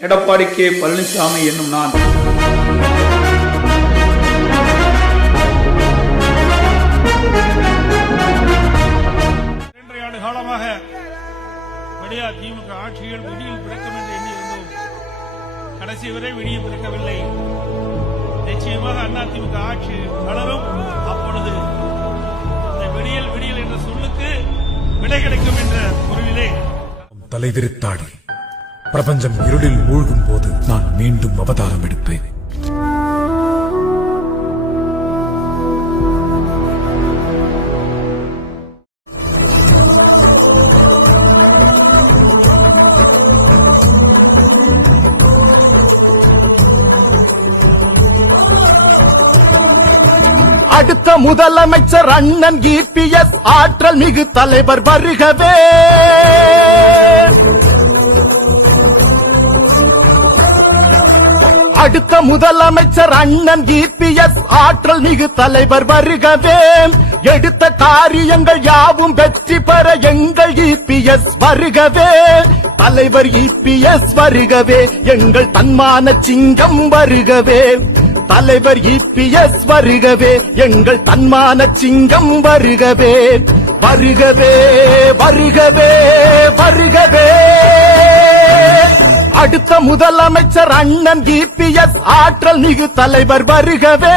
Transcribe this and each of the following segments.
Edappadi K Palaniswami என்னும் நான் காலமாக விடியா திமுக ஆட்சிகள் விடியில் பிறக்கும் என்று எண்ணியிருந்தோம். கடைசி வரை விடிய பிறக்கவில்லை. நிச்சயமாக அதிமுக ஆட்சி வளரும். அப்பொழுது இந்த விடியல் விடியல் என்ற சொல்லுக்கு விடை கிடைக்கும் என்ற பொருளிலே தலைவிரித்தாடி பிரபஞ்சம் இருளில் மூழ்கும் போது நான் மீண்டும் அவதாரம் எடுப்பேன். அடுத்த முதலமைச்சர் அண்ணன் EPS ஆற்றல் மிகு தலைவர் வருகவே. அடுத்த முதலமைச்சர் அண்ணன் EPS ஆற்றல் மிகு தலைவர் வருகவே. எடுத்த காரியங்கள் யாவும் வெற்றி பெற எங்கள் EPS வருகவே. தலைவர் EPS வருகவே. எங்கள் தன்மான சிங்கம் வருகவே. தலைவர் EPS வருகவே. எங்கள் தன்மான சிங்கம் வருகவே. வருகவே வருகவே வருகவே. அடுத்த முதலமைச்சர் அண்ணன் EPS ஆற்றல் மிகு தலைவர் வருகவே.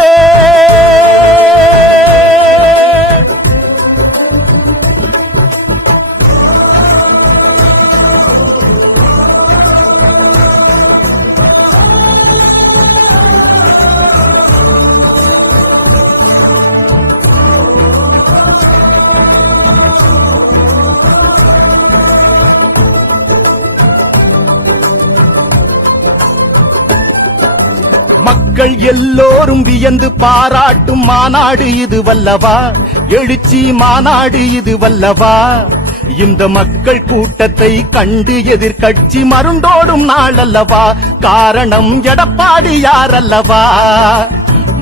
மக்கள் எல்லோரும் வியந்து பாராட்டும் மாநாடு இது வல்லவா. எழுச்சி மாநாடு இது வல்லவா. இந்த மக்கள் கூட்டத்தை கண்டு எதிர்க்கட்சி மருண்டோடும் நாள் அல்லவா. காரணம் எடப்பாடி யார் அல்லவா.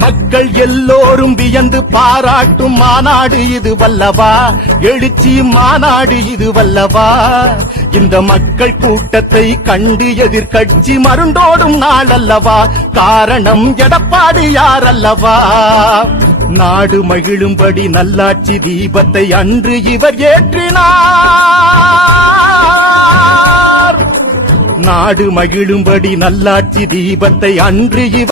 மக்கள் எல்லோரும் வியந்து பாராட்டும் மாநாடு இது வல்லவா. எழுச்சி மாநாடு இது வல்லவா. இந்த மக்கள் கூட்டத்தை கண்டு எதிர்க்கட்சி மருண்டோடும் நாள் அல்லவா. காரணம் எடப்பாடி யார் அல்லவா. நாடு மகிழும்படி நல்லாட்சி தீபத்தை அன்று இவர் ஏற்றினார். நாடு மகிழும்படி நல்லாட்சி தீபத்தை அன்று இவர்